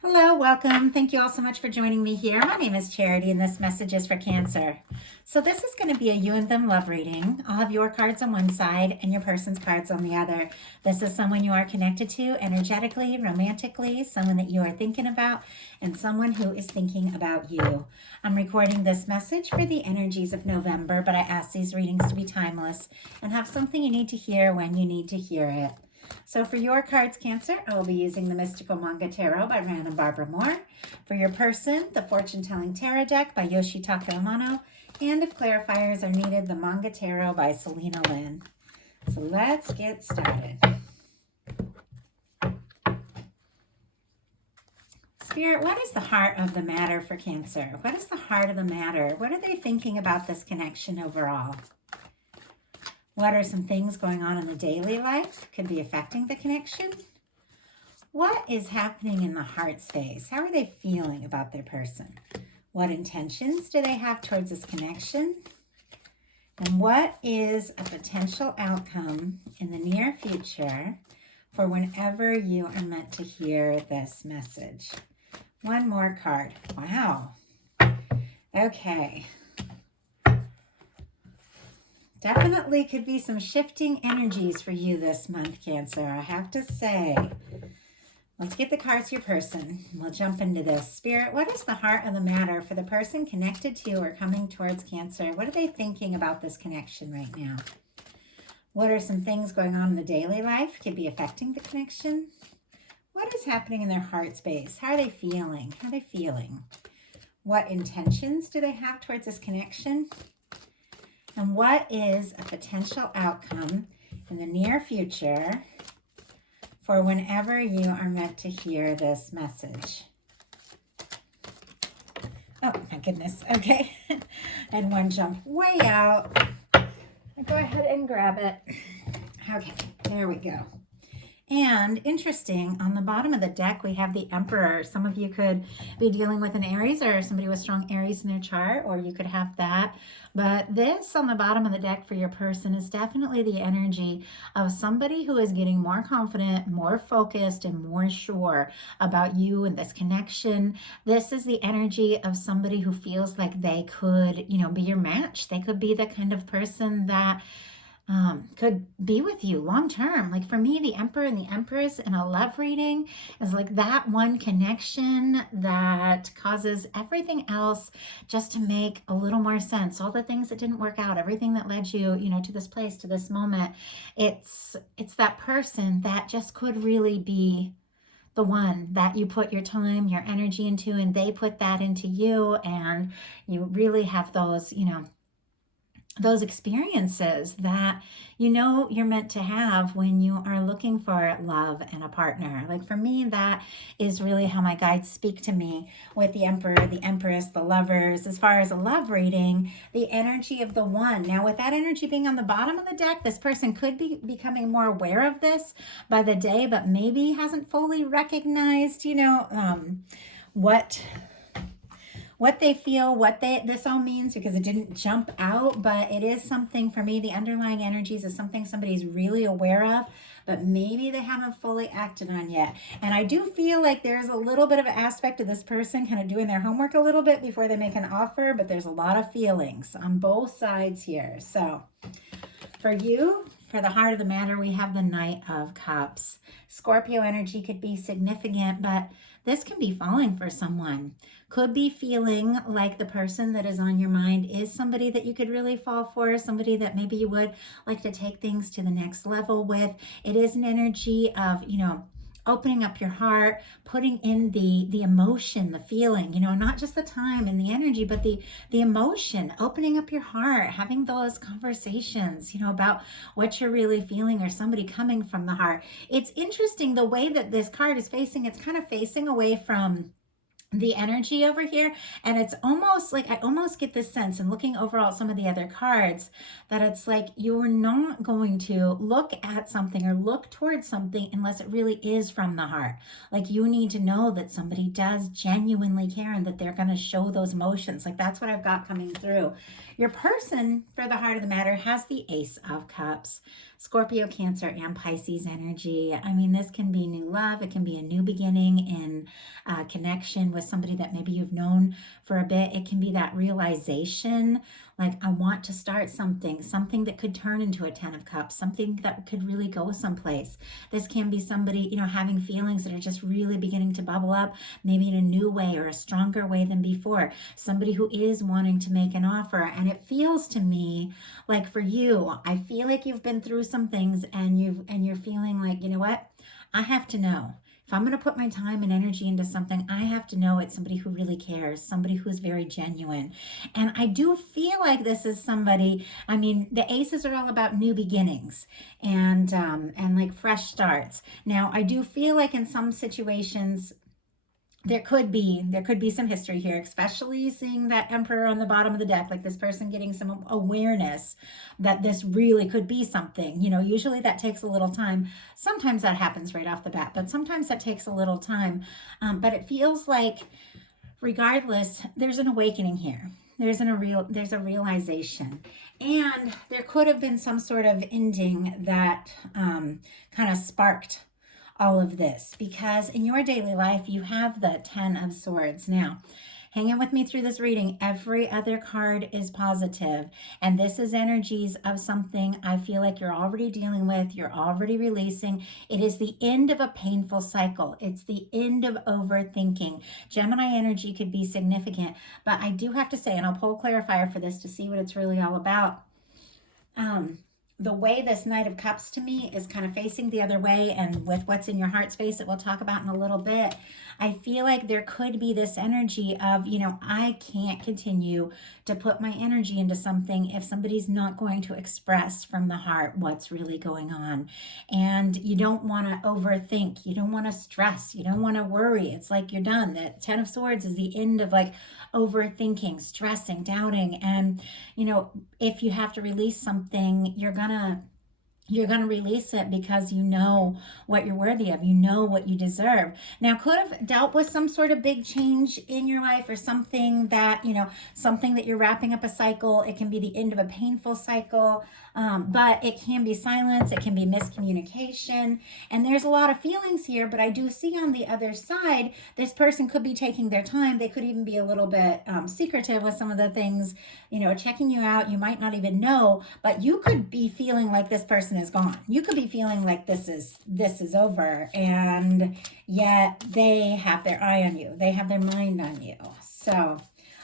Hello, welcome. Thank you all so much for joining me here. My name is Charity, and this message is for Cancer. So this is going to be a you and them love reading. I'll have your cards on one side and your person's cards on the other. This is someone you are connected to energetically, romantically, someone that you are thinking about, and someone who is thinking about you. I'm recording this message for the energies of November, but I ask these readings to be timeless and have something you need to hear when you need to hear it. So for your cards, Cancer, I will be using the Mystical Manga Tarot by Rand and Barbara Moore. For your person, the Fortune Telling Tarot Deck by Yoshitaka Amano. And if clarifiers are needed, the Manga Tarot by Selena Lynn. So let's get started. Spirit, what is the heart of the matter for Cancer? What is the heart of the matter? What are they thinking about this connection overall? What are some things going on in the daily life that could be affecting the connection? What is happening in the heart space? How are they feeling about their person? What intentions do they have towards this connection? And what is a potential outcome in the near future for whenever you are meant to hear this message? One more card. Wow. Okay. Definitely could be some shifting energies for you this month, Cancer, I have to say. Let's get the cards to your person. We'll jump into this. Spirit, what is the heart of the matter for the person connected to or coming towards Cancer? What are they thinking about this connection right now? What are some things going on in the daily life could be affecting the connection? What is happening in their heart space? How are they feeling? How are they feeling? What intentions do they have towards this connection? And what is a potential outcome in the near future for whenever you are meant to hear this message? Oh, my goodness. Okay. And one jump way out. I'll go ahead and grab it. Okay, there we go. And interesting, on the bottom of the deck, we have the Emperor. Some of you could be dealing with an Aries or somebody with strong Aries in their chart, or you could have that. But this on the bottom of the deck for your person is definitely the energy of somebody who is getting more confident, more focused, and more sure about you and this connection. This is the energy of somebody who feels like they could, be your match. They could be the kind of person that could be with you long term. Like for me, the Emperor and the Empress in a love reading is like that one connection that causes everything else just to make a little more sense. All the things that didn't work out, everything that led you, to this place, to this moment. It's that person that just could really be the one that you put your time, your energy into, and they put that into you, and you really have those experiences that you're meant to have when you are looking for love and a partner. Like for me, that is really how my guides speak to me with the Emperor, the Empress, the Lovers. As far as a love reading, the energy of the one. Now with that energy being on the bottom of the deck, this person could be becoming more aware of this by the day, but maybe hasn't fully recognized, what they feel, this all means, because it didn't jump out, but it is something for me. The underlying energies is something somebody's really aware of, but maybe they haven't fully acted on yet. And I do feel like there's a little bit of an aspect of this person kind of doing their homework a little bit before they make an offer, but there's a lot of feelings on both sides here. So for you, for the heart of the matter, we have the Knight of Cups. Scorpio energy could be significant, but this can be falling for someone. Could be feeling like the person that is on your mind is somebody that you could really fall for, somebody that maybe you would like to take things to the next level with. It is an energy of, opening up your heart, putting in the emotion, the feeling, not just the time and the energy, but the emotion, opening up your heart, having those conversations, about what you're really feeling, or somebody coming from the heart. It's interesting the way that this card is facing. It's kind of facing away from the energy over here, and it's almost like I almost get this sense, and looking overall at some of the other cards, that it's like you're not going to look at something or look towards something unless it really is from the heart. Like you need to know that somebody does genuinely care and that they're going to show those emotions. Like that's what I've got coming through. Your person, for the heart of the matter, has the Ace of Cups. Scorpio, Cancer, and Pisces energy. I mean, this can be new love. It can be a new beginning in connection with somebody that maybe you've known for a bit. It can be that realization, like, I want to start something that could turn into a 10 of Cups, something that could really go someplace. This can be somebody, having feelings that are just really beginning to bubble up, maybe in a new way or a stronger way than before. Somebody who is wanting to make an offer. And it feels to me like for you, I feel like you've been through some things and you're feeling like, you know what? I have to know. If I'm going to put my time and energy into something, I have to know it's somebody who really cares, somebody who's very genuine. And I do feel like this is somebody, I mean, the aces are all about new beginnings and like fresh starts. Now, I do feel like in some situations, there could be some history here, especially seeing that Emperor on the bottom of the deck, like this person getting some awareness that this really could be something. Usually that takes a little time. Sometimes that happens right off the bat, but sometimes that takes a little time. But it feels like, regardless, there's an awakening here. There's a realization, and there could have been some sort of ending that kind of sparked all of this, because in your daily life you have the 10 of Swords. Now, hang in with me through this reading. Every other card is positive, and this is energies of something I feel like you're already dealing with, you're already releasing. It is the end of a painful cycle. It's the end of overthinking. Gemini energy could be significant, but I do have to say, and I'll pull a clarifier for this to see what it's really all about. The way this Knight of Cups to me is kind of facing the other way, and with what's in your heart space that we'll talk about in a little bit, I feel like there could be this energy of, I can't continue to put my energy into something if somebody's not going to express from the heart what's really going on. And you don't want to overthink. You don't want to stress. You don't want to worry. It's like you're done. The 10 of Swords is the end of like overthinking, stressing, doubting. And, if you have to release something, you're going to release it because you know what you're worthy of. You know what you deserve. Now, could have dealt with some sort of big change in your life or something that, something that you're wrapping up a cycle. It can be the end of a painful cycle, but it can be silence. It can be miscommunication. And there's a lot of feelings here, but I do see on the other side, this person could be taking their time. They could even be a little bit secretive with some of the things, checking you out. You might not even know, but you could be feeling like this person is gone. You could be feeling like this is over, and yet they have their eye on you. They have their mind on you. So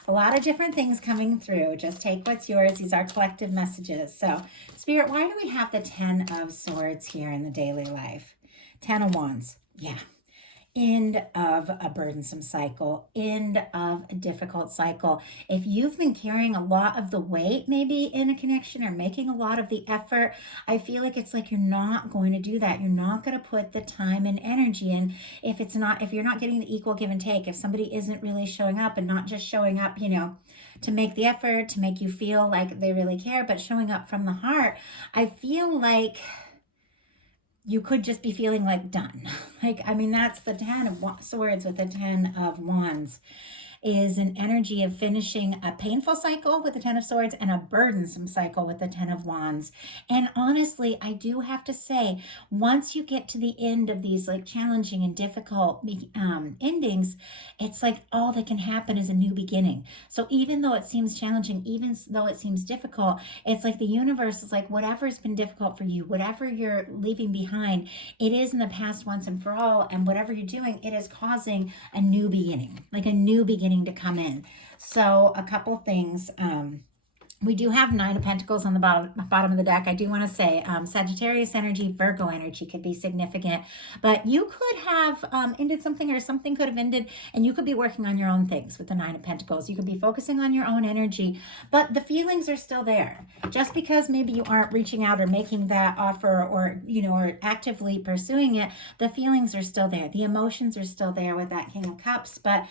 a lot of different things coming through. Just take what's yours. These are collective messages. So Spirit, why do we have the 10 of Swords here in the daily life? 10 of Wands. Yeah. End of a burdensome cycle, end of a difficult cycle. If you've been carrying a lot of the weight, maybe in a connection, or making a lot of the effort, I feel like it's like you're not going to do that. You're not going to put the time and energy in if you're not getting the equal give and take, if somebody isn't really showing up, and not just showing up, to make the effort, to make you feel like they really care, but showing up from the heart. I feel like you could just be feeling like done. That's the 10 of Swords with the 10 of Wands. Is an energy of finishing a painful cycle with the 10 of Swords and a burdensome cycle with the 10 of Wands. And honestly, I do have to say, once you get to the end of these like challenging and difficult endings, it's like all that can happen is a new beginning. So even though it seems challenging, even though it seems difficult, it's like the universe is like, whatever's been difficult for you, whatever you're leaving behind, it is in the past once and for all. And whatever you're doing, it is causing a new beginning, like a new beginning to come in. So a couple things. We do have 9 of Pentacles on the bottom of the deck. I do want to say Sagittarius energy, Virgo energy could be significant, but you could have ended something, or something could have ended, and you could be working on your own things with the 9 of Pentacles. You could be focusing on your own energy, but the feelings are still there. Just because maybe you aren't reaching out or making that offer, or or actively pursuing it, the feelings are still there. The emotions are still there with that King of Cups, but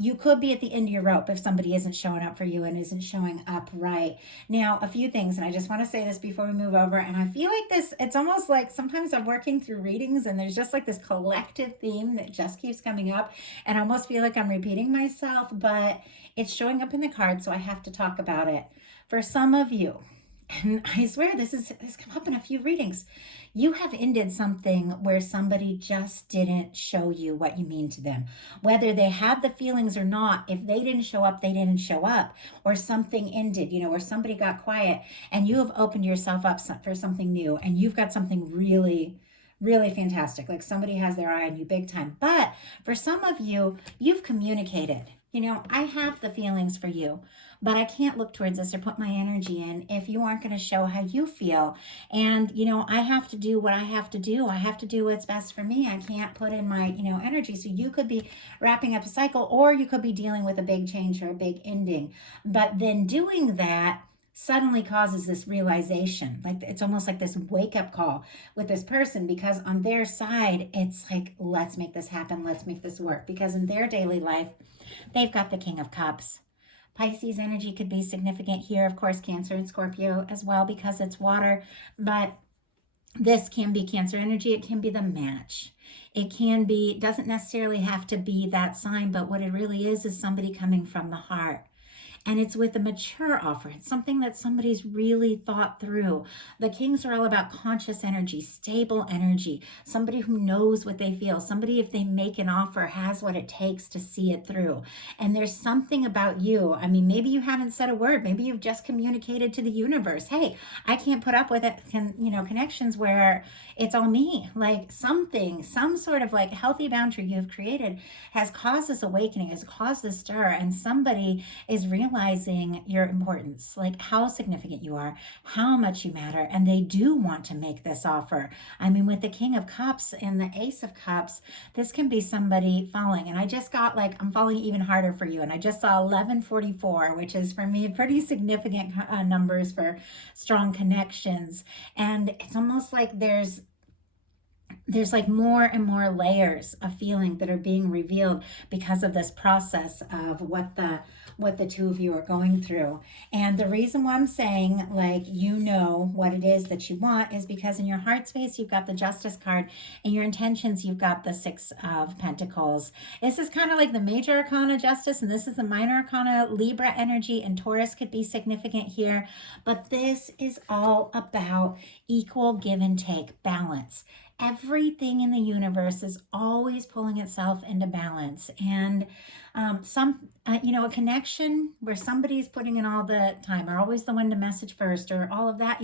you could be at the end of your rope if somebody isn't showing up for you and isn't showing up right. Now, a few things, and I just want to say this before we move over, and I feel like this, it's almost like sometimes I'm working through readings and there's just like this collective theme that just keeps coming up, and I almost feel like I'm repeating myself, but it's showing up in the card, so I have to talk about it. For some of you, And I swear this come up in a few readings. You have ended something where somebody just didn't show you what you mean to them. Whether they have the feelings or not, if they didn't show up, they didn't show up. Or something ended, or somebody got quiet and you have opened yourself up for something new and you've got something really, really fantastic. Like somebody has their eye on you big time. But for some of you, you've communicated. I have the feelings for you, but I can't look towards this or put my energy in if you aren't going to show how you feel. And, I have to do what I have to do. I have to do what's best for me. I can't put in my, energy. So you could be wrapping up a cycle, or you could be dealing with a big change or a big ending. But then doing that suddenly causes this realization, like it's almost like this wake-up call with this person, because on their side it's like, let's make this happen, let's make this work, because in their daily life they've got the King of Cups. Pisces energy could be significant here, of course Cancer and Scorpio as well, because it's water. But this can be Cancer energy, it can be the match, it can be, doesn't necessarily have to be that sign, but what it really is somebody coming from the heart. And it's with a mature offer. It's something that somebody's really thought through. The Kings are all about conscious energy, stable energy, somebody who knows what they feel. Somebody, if they make an offer, has what it takes to see it through. And there's something about you. I mean, maybe you haven't said a word. Maybe you've just communicated to the universe, hey, I can't put up with it, connections where it's all me. Like something, some sort of like healthy boundary you've created has caused this awakening, has caused this stir, and somebody is realizing your importance, like how significant you are, how much you matter, and they do want to make this offer. I mean, with the King of Cups and the Ace of Cups, this can be somebody falling. And I just got like, I'm falling even harder for you. And I just saw 1144, which is for me pretty significant numbers for strong connections. And it's almost like there's like more and more layers of feeling that are being revealed because of this process of what the two of you are going through. And the reason why I'm saying like what it is that you want is because in your heart space you've got the Justice card, and your intentions you've got the Six of Pentacles. This is kind of like the major arcana Justice, and this is the minor arcana Libra energy, and Taurus could be significant here. But this is all about equal give and take, balance. Everything in the universe is always pulling itself into balance. And a connection where somebody's putting in all the time, or always the one to message first, or all of that,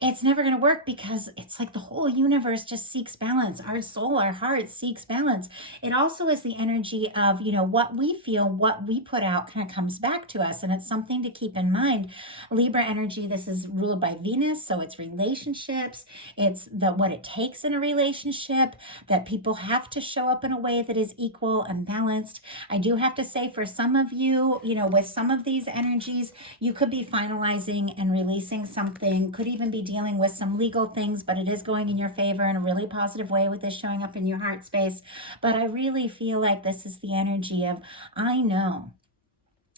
it's never going to work, because it's like the whole universe just seeks balance. Our soul, our heart seeks balance. It also is the energy of, what we feel, what we put out kind of comes back to us. And it's something to keep in mind. Libra energy, this is ruled by Venus. So it's relationships. It's what it takes in a relationship, that people have to show up in a way that is equal and balanced. I do have to say, for some of you, with some of these energies, you could be finalizing and releasing something, could even be dealing with some legal things, but it is going in your favor in a really positive way with this showing up in your heart space. But I really feel like this is the energy of, I know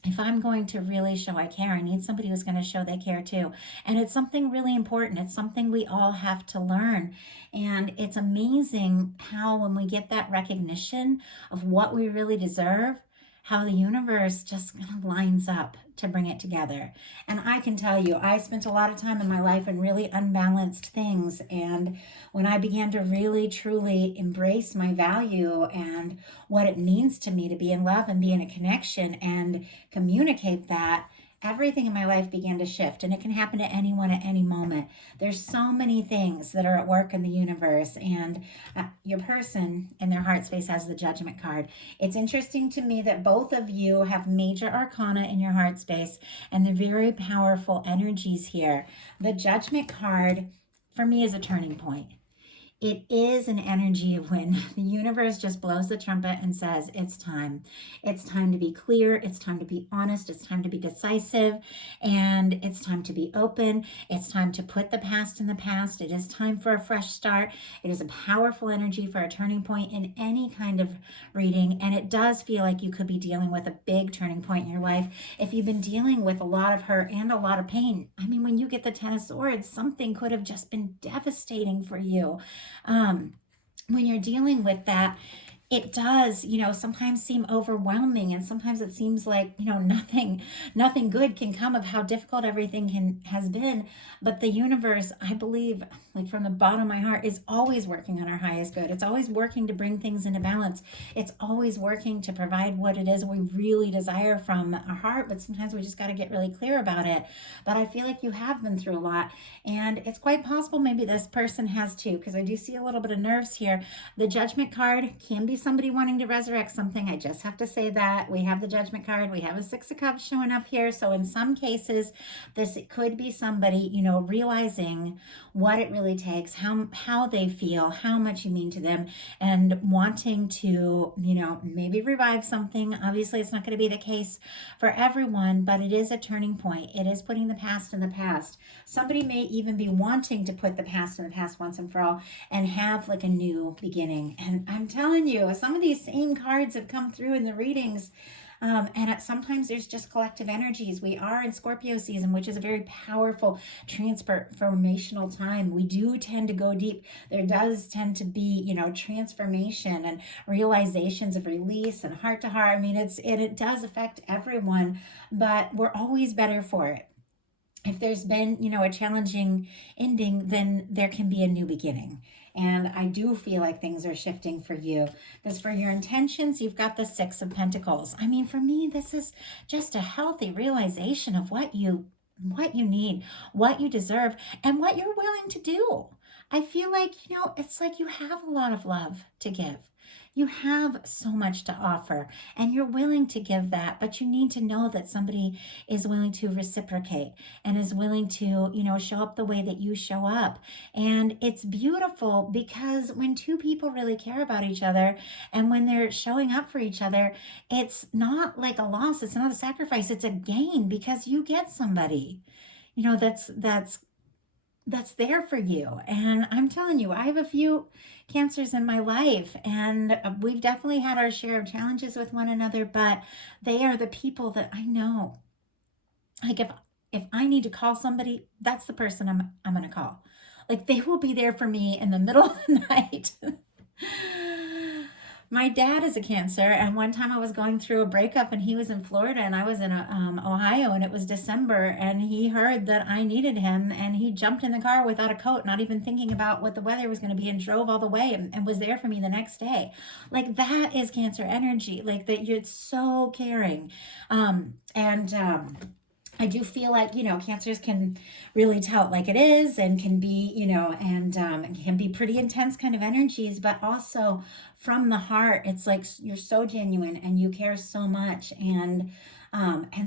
if I'm going to really show I care, I need somebody who's going to show they care too. And it's something really important. It's something we all have to learn. And it's amazing how when we get that recognition of what we really deserve, how the universe just kind of lines up to bring it together. And I can tell you, I spent a lot of time in my life in really unbalanced things. And when I began to really, truly embrace my value and what it means to me to be in love and be in a connection and communicate that, everything in my life began to shift. And it can happen to anyone at any moment. There's so many things that are at work in the universe, and your person in their heart space has the Judgment card. It's interesting to me that both of you have major arcana in your heart space, and they're very powerful energies here. The Judgment card for me is a turning point. It is an energy of when the universe just blows the trumpet and says, it's time. It's time to be clear. It's time to be honest. It's time to be decisive. And it's time to be open. It's time to put the past in the past. It is time for a fresh start. It is a powerful energy for a turning point in any kind of reading. And it does feel like you could be dealing with a big turning point in your life. If you've been dealing with a lot of hurt and a lot of pain, I mean, when you get the Ten of Swords, something could have just been devastating for you. When you're dealing with that, it does, sometimes seem overwhelming, and sometimes it seems like, nothing good can come of how difficult everything has been. But the universe, I believe, like from the bottom of my heart, is always working on our highest good. It's always working to bring things into balance. It's always working to provide what it is we really desire from our heart, but sometimes we just got to get really clear about it. But I feel like you have been through a lot, and it's quite possible maybe this person has too, because I do see a little bit of nerves here. The Judgment card can be somebody wanting to resurrect something. I just have to say that. We have the Judgment card. We have a Six of Cups showing up here. So in some cases, this could be somebody, realizing what it really takes, how they feel, how much you mean to them, and wanting to, maybe revive something. Obviously, it's not going to be the case for everyone, but it is a turning point. It is putting the past in the past. Somebody may even be wanting to put the past in the past once and for all and have like a new beginning. And I'm telling you, some of these same cards have come through in the readings. Sometimes there's just collective energies. We are in Scorpio season, which is a very powerful transformational time. We do tend to go deep. There does tend to be, transformation and realizations of release and heart to heart. I mean, it does affect everyone, but we're always better for it. If there's been, a challenging ending, then there can be a new beginning. And I do feel like things are shifting for you. Because for your intentions, you've got the Six of Pentacles. I mean, for me, this is just a healthy realization of what you need, what you deserve, and what you're willing to do. I feel like, it's like you have a lot of love to give. You have so much to offer, and you're willing to give that, but you need to know that somebody is willing to reciprocate and is willing to, show up the way that you show up. And it's beautiful because when two people really care about each other and when they're showing up for each other, it's not like a loss. It's not a sacrifice. It's a gain because you get somebody, that's there for you. And I'm telling you, I have a few cancers in my life, and we've definitely had our share of challenges with one another, but they are the people that I know. Like if I need to call somebody, that's the person I'm going to call. Like they will be there for me in the middle of the night. My dad is a Cancer, and one time I was going through a breakup, and he was in Florida, and I was in Ohio, and it was December, and he heard that I needed him, and he jumped in the car without a coat, not even thinking about what the weather was going to be, and drove all the way, and was there for me the next day. Like that is Cancer energy, like that. You're so caring, I do feel like, cancers can really tell it like it is, and can be, can be pretty intense kind of energies, but also from the heart, it's like you're so genuine and you care so much. And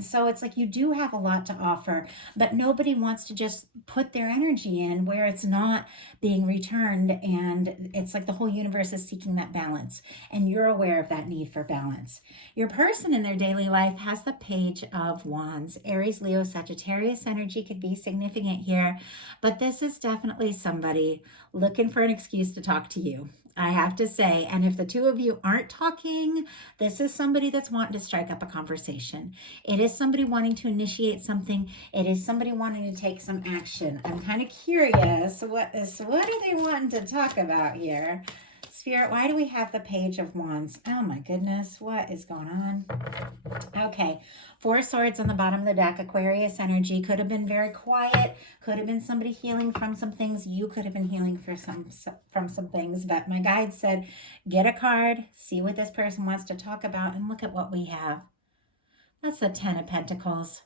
so it's like you do have a lot to offer, but nobody wants to just put their energy in where it's not being returned. And it's like the whole universe is seeking that balance, and you're aware of that need for balance. Your person in their daily life has the Page of Wands. Aries, Leo, Sagittarius energy could be significant here, but this is definitely somebody looking for an excuse to talk to you, I have to say. And if the two of you aren't talking, this is somebody that's wanting to strike up a conversation. It is somebody wanting to initiate something. It is somebody wanting to take some action. I'm kind of curious, what are they wanting to talk about here? Spirit, why do we have the Page of Wands? Oh my goodness, what is going on? Okay, Four of Swords on the bottom of the deck. Aquarius energy could have been very quiet, could have been somebody healing from some things. You could have been healing from some things, but my guide said, get a card, see what this person wants to talk about, and look at what we have. That's the Ten of Pentacles.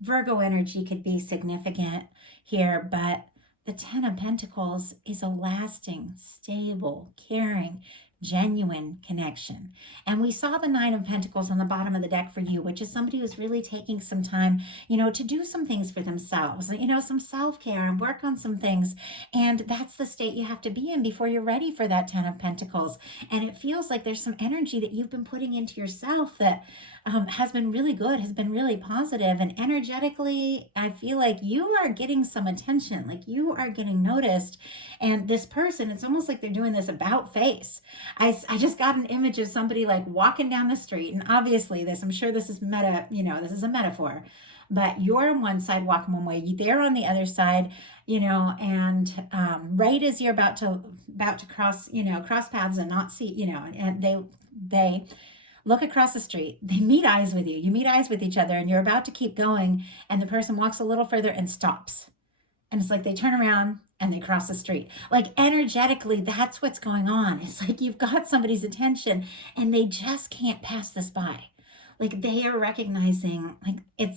Virgo energy could be significant here, but the Ten of Pentacles is a lasting, stable, caring, genuine connection. And we saw the Nine of Pentacles on the bottom of the deck for you, which is somebody who's really taking some time, to do some things for themselves, some self-care and work on some things. And that's the state you have to be in before you're ready for that Ten of Pentacles. And it feels like there's some energy that you've been putting into yourself that has been really good, has been really positive, and energetically, I feel like you are getting some attention, like you are getting noticed. And this person, it's almost like they're doing this about face. I just got an image of somebody like walking down the street, and obviously I'm sure this is this is a metaphor, but you're on one side walking one way, they're on the other side, and right as you're about to cross, cross paths and not see, and they look across the street, they meet eyes with you, you meet eyes with each other, and you're about to keep going, and the person walks a little further and stops. And it's like they turn around and they cross the street. Like energetically, that's what's going on. It's like you've got somebody's attention and they just can't pass this by. Like they are recognizing like it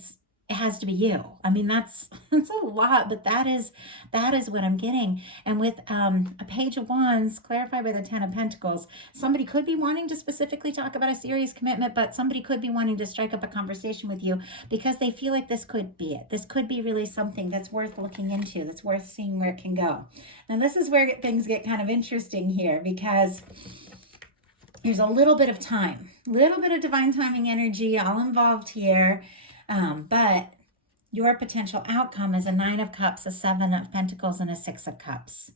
has to be you. I mean, that's a lot, but that is what I'm getting. And with a Page of Wands clarified by the Ten of Pentacles, somebody could be wanting to specifically talk about a serious commitment, but somebody could be wanting to strike up a conversation with you because they feel like this could be it. This could be really something that's worth looking into, that's worth seeing where it can go. And this is where things get kind of interesting here, because there's a little bit of time, little bit of divine timing energy all involved here. But your potential outcome is a Nine of Cups, a Seven of Pentacles, and a Six of Cups.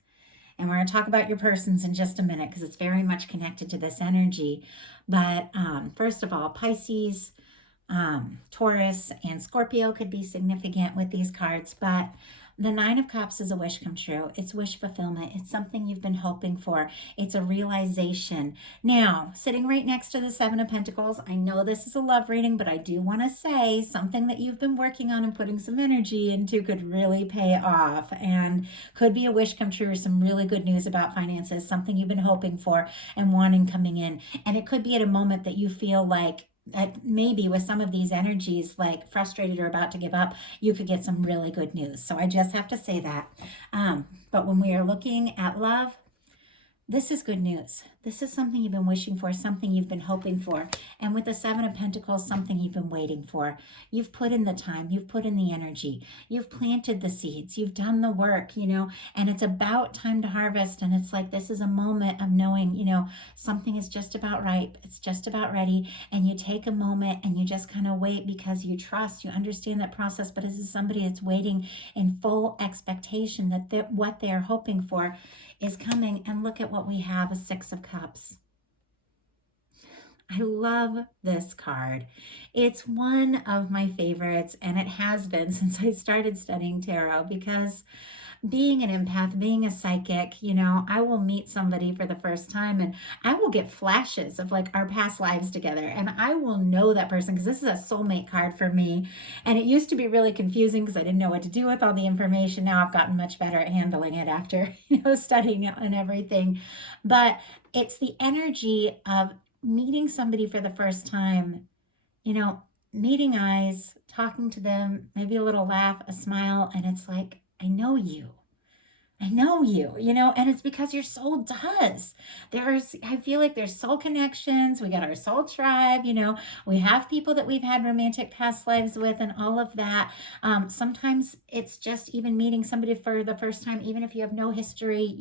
And we're going to talk about your persons in just a minute because it's very much connected to this energy. But first of all, Pisces, Taurus, and Scorpio could be significant with these cards. But the Nine of Cups is a wish come true. It's wish fulfillment. It's something you've been hoping for. It's a realization. Now, sitting right next to the Seven of Pentacles, I know this is a love reading, but I do want to say something that you've been working on and putting some energy into could really pay off and could be a wish come true or some really good news about finances, something you've been hoping for and wanting coming in. And it could be at a moment that you feel like maybe with some of these energies, like frustrated or about to give up, you could get some really good news. So I just have to say that. But when we are looking at love, this is good news. This is something you've been wishing for, something you've been hoping for. And with the Seven of Pentacles, something you've been waiting for. You've put in the time, you've put in the energy, you've planted the seeds, you've done the work, and it's about time to harvest. And it's like, this is a moment of knowing, something is just about ripe. It's just about ready. And you take a moment and you just kind of wait because you trust, you understand that process. But this is somebody that's waiting in full expectation that what they're hoping for is coming. And look at what we have, a Six of Cups. I love this card. It's one of my favorites, and it has been since I started studying tarot, because being an empath, being a psychic, I will meet somebody for the first time and I will get flashes of like our past lives together, and I will know that person because this is a soulmate card for me. And it used to be really confusing because I didn't know what to do with all the information. Now I've gotten much better at handling it after, studying it and everything. But it's the energy of meeting somebody for the first time, meeting eyes, talking to them, maybe a little laugh, a smile, and it's like, I know you. I know you, and it's because your soul does. I feel like there's soul connections. We got our soul tribe, we have people that we've had romantic past lives with and all of that. Sometimes it's just even meeting somebody for the first time, even if you have no history,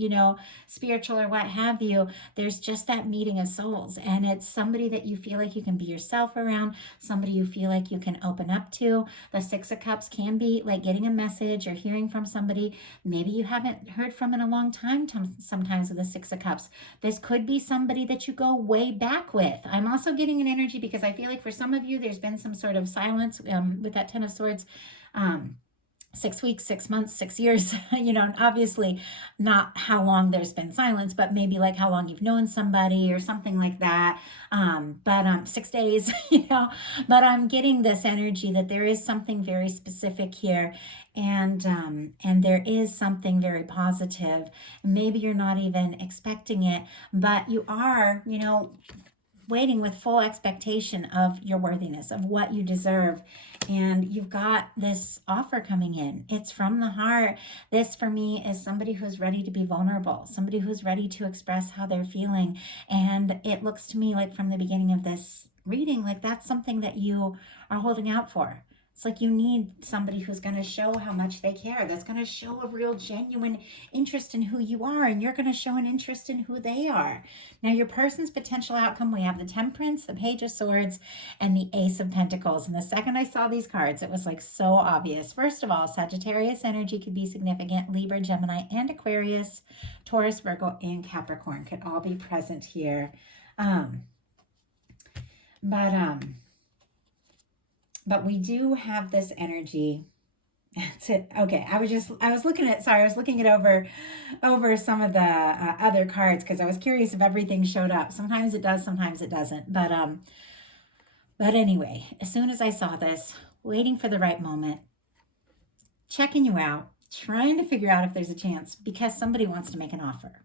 spiritual or what have you, there's just that meeting of souls. And it's somebody that you feel like you can be yourself around, somebody you feel like you can open up to. The Six of Cups can be like getting a message or hearing from somebody maybe you haven't heard from in a long time. Sometimes with the Six of Cups, this could be somebody that you go way back with. I'm also getting an energy because I feel like for some of you there's been some sort of silence with that Ten of Swords. 6 weeks, 6 months, 6 years, obviously not how long there's been silence, but maybe like how long you've known somebody or something like that. But 6 days, but I'm getting this energy that there is something very specific here, and there is something very positive. Maybe you're not even expecting it, but you are, waiting with full expectation of your worthiness, of what you deserve. And you've got this offer coming in. It's from the heart. This for me is somebody who's ready to be vulnerable, somebody who's ready to express how they're feeling. And it looks to me like from the beginning of this reading, like that's something that you are holding out for. It's like you need somebody who's going to show how much they care. That's going to show a real genuine interest in who you are, and you're going to show an interest in who they are. Now, your person's potential outcome, we have the Temperance, the Page of Swords, and the Ace of Pentacles. And the second I saw these cards, it was like so obvious. First of all, Sagittarius energy could be significant. Libra, Gemini, and Aquarius, Taurus, Virgo, and Capricorn could all be present here. But we do have this energy. That's it. Okay, I was looking at, sorry, I was looking it over some of the other cards because I was curious if everything showed up. Sometimes it does, sometimes it doesn't. But anyway, as soon as I saw this, waiting for the right moment, checking you out, trying to figure out if there's a chance because somebody wants to make an offer.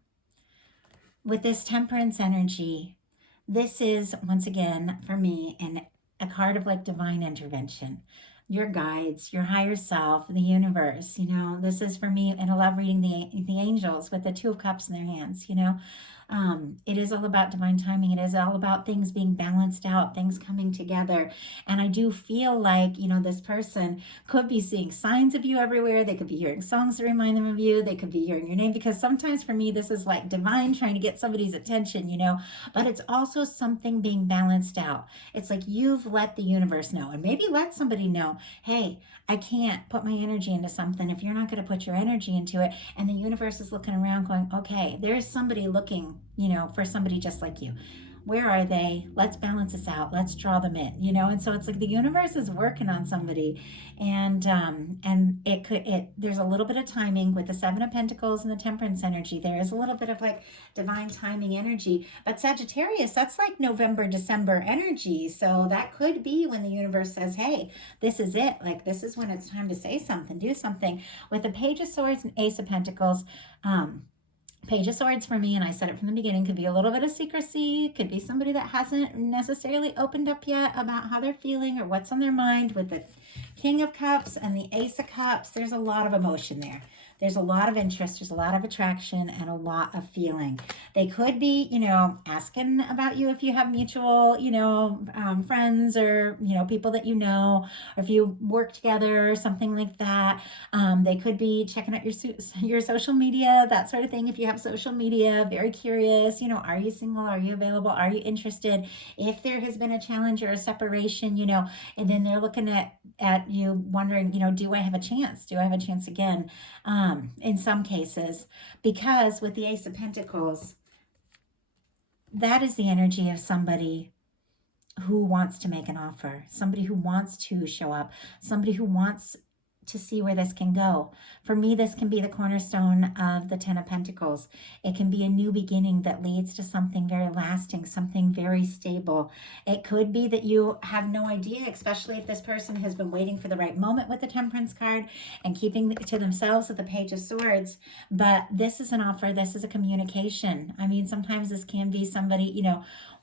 With this temperance energy, this is once again for me a card of like divine intervention, your guides, your higher self, the universe. This is for me, and I love reading the angels with the Two of Cups in their hands. It is all about divine timing. It is all about things being balanced out, things coming together. And I do feel like, this person could be seeing signs of you everywhere. They could be hearing songs that remind them of you. They could be hearing your name, because sometimes for me, this is like divine trying to get somebody's attention, but it's also something being balanced out. It's like you've let the universe know, and maybe let somebody know, hey, I can't put my energy into something if you're not going to put your energy into it. And the universe is looking around going, okay, there's somebody looking, for somebody just like you. Where are they? Let's balance this out. Let's draw them in, and so it's like the universe is working on somebody. And there's a little bit of timing with the Seven of Pentacles and the Temperance energy. There is a little bit of like divine timing energy, but Sagittarius, that's like November, December energy. So that could be when the universe says, hey, this is it. Like, this is when it's time to say something, do something. With the Page of Swords and Ace of Pentacles, Page of Swords for me, and I said it from the beginning, could be a little bit of secrecy, could be somebody that hasn't necessarily opened up yet about how they're feeling or what's on their mind. With the King of Cups and the Ace of Cups, there's a lot of emotion there. There's a lot of interest, there's a lot of attraction, and a lot of feeling. They could be, asking about you if you have mutual, friends or, people that or if you work together or something like that. They could be checking out your social media, that sort of thing. If you have social media, very curious, are you single? Are you available? Are you interested? If there has been a challenge or a separation, and then they're looking at you wondering, do I have a chance? Do I have a chance again? In some cases, because with the Ace of Pentacles, that is the energy of somebody who wants to make an offer, somebody who wants to show up, somebody who wants to see where this can go. For me, this can be the cornerstone of the Ten of Pentacles. It can be a new beginning that leads to something very lasting, something very stable. It could be that you have no idea, especially if this person has been waiting for the right moment with the Temperance card and keeping it to themselves with the Page of Swords. But this is an offer. This is a communication. I mean, sometimes this can be somebody,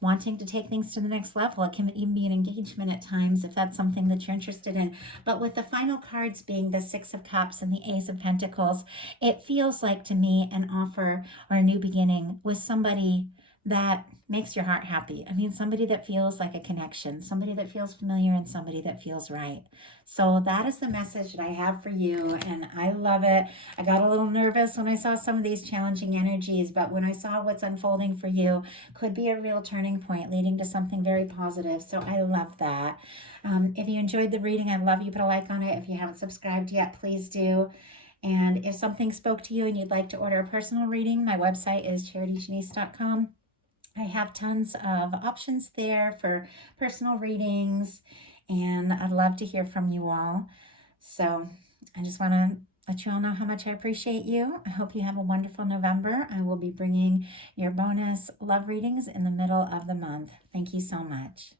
wanting to take things to the next level. It can even be an engagement at times if that's something that you're interested in. But with the final cards being the Six of Cups and the Ace of Pentacles, it feels like to me an offer or a new beginning with somebody that makes your heart happy. I mean, somebody that feels like a connection, somebody that feels familiar, and somebody that feels right. So that is the message that I have for you, and I love it. I got a little nervous when I saw some of these challenging energies, but when I saw what's unfolding for you, could be a real turning point leading to something very positive. So I love that. If you enjoyed the reading, I'd love you put a like on it. If you haven't subscribed yet, please do. And if something spoke to you and you'd like to order a personal reading, my website is charityshanice.com. I have tons of options there for personal readings, and I'd love to hear from you all. So I just want to let you all know how much I appreciate you. I hope you have a wonderful November. I will be bringing your bonus love readings in the middle of the month. Thank you so much.